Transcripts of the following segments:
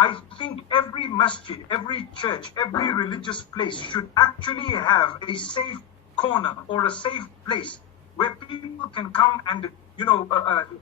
I think every masjid, every church, every religious place should actually have a safe corner or a safe place where people can come and,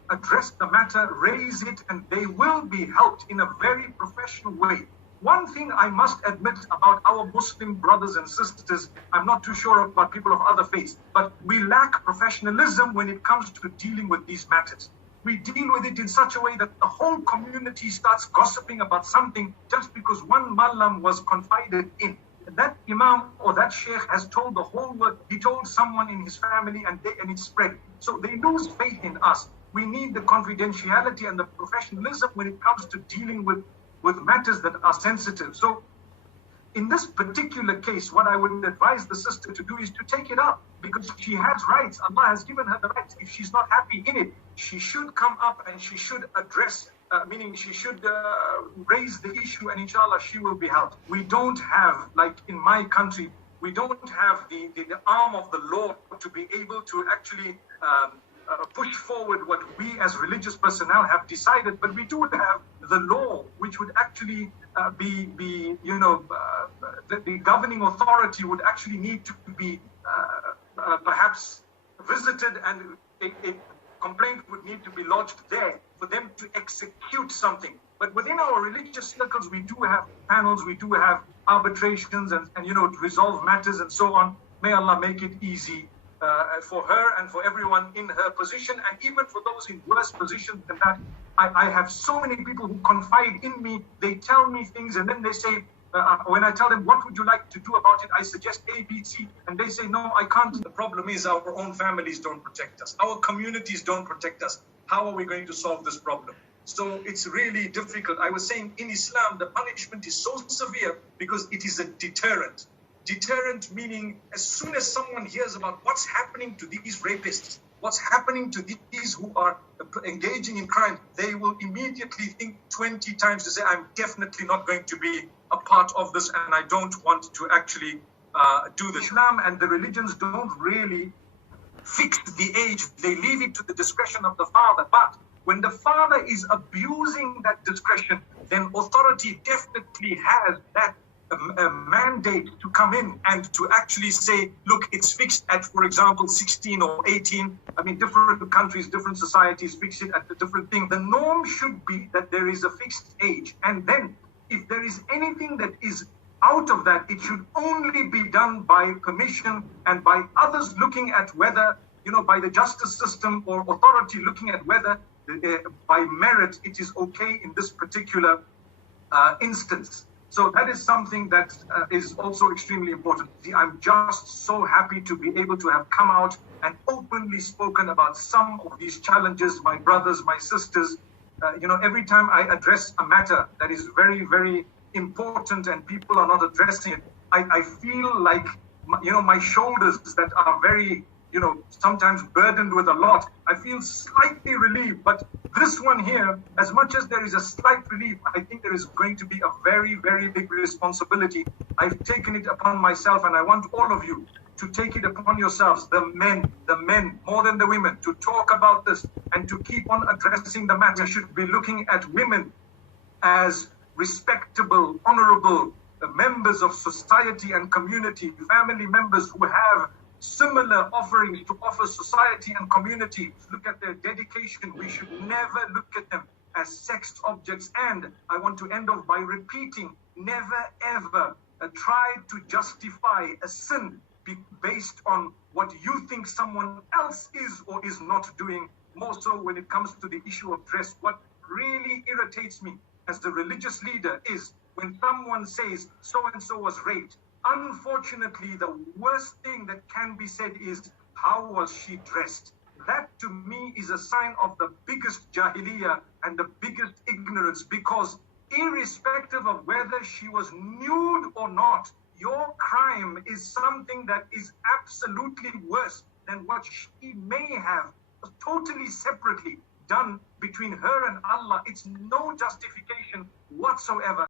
address the matter, raise it, and they will be helped in a very professional way. One thing I must admit about our Muslim brothers and sisters, I'm not too sure about people of other faiths, but we lack professionalism when it comes to dealing with these matters. We deal with it in such a way that the whole community starts gossiping about something just because one mallam was confided in. That imam or that sheikh has told the whole world, he told someone in his family and it spread. So they lose faith in us. We need the confidentiality and the professionalism when it comes to dealing with matters that are sensitive. So in this particular case, what I would advise the sister to do is to take it up, because she has rights. Allah has given her the rights. If she's not happy in it, she should come up and she should address, meaning she should raise the issue, and inshallah she will be helped. We don't have, like in my country, we don't have the arm of the law to be able to actually push forward what we as religious personnel have decided, but we do have the law, which would actually the governing authority would actually need to be perhaps visited, and a complaint would need to be lodged there for them to execute something. But within our religious circles, we do have panels, we do have arbitrations and to resolve matters and so on. May Allah make it easy for her and for everyone in her position, and even for those in worse positions than that. I have so many people who confide in me. They tell me things, and then they say, when I tell them, what would you like to do about it? I suggest A, B, C, and they say, no, I can't. The problem is our own families don't protect us. Our communities don't protect us. How are we going to solve this problem? So it's really difficult. I was saying, in Islam, the punishment is so severe because it is a deterrent. Deterrent meaning, as soon as someone hears about what's happening to these rapists, what's happening to these who are engaging in crime, they will immediately think 20 times to say, I'm definitely not going to be a part of this, and I don't want to actually do this. Islam and the religions don't really fix the age. They leave it to the discretion of the father. But when the father is abusing that discretion, then authority definitely has that a mandate to come in and to actually say, look, it's fixed at, for example, 16 or 18. I mean, different countries, different societies fix it at a different thing. The norm should be that there is a fixed age. And then if there is anything that is out of that, it should only be done by permission and by others looking at whether, by the justice system or authority looking at whether by merit it is okay in this particular instance. So that is something that is also extremely important. I'm just so happy to be able to have come out and openly spoken about some of these challenges, my brothers, my sisters. Every time I address a matter that is very, very important and people are not addressing it, I feel like, my shoulders that are very, sometimes burdened with a lot, I feel slightly relieved. But this one here, as much as there is a slight relief, I think there is going to be a very, very big responsibility. I've taken it upon myself, and I want all of you to take it upon yourselves, the men, more than the women, to talk about this and to keep on addressing the matter. We should be looking at women as respectable, honorable members of society and community, family members who have similar offerings to offer society and community. Look at their dedication. We should never look at them as sex objects. And I want to end off by repeating, never ever try to justify a sin based on what you think someone else is or is not doing. More so when it comes to the issue of dress. What really irritates me as the religious leader is when someone says so-and-so was raped. Unfortunately, the worst thing that can be said is, how was she dressed? That to me is a sign of the biggest jahiliyyah and the biggest ignorance, because irrespective of whether she was nude or not, your crime is something that is absolutely worse than what she may have totally separately done between her and Allah. It's no justification whatsoever.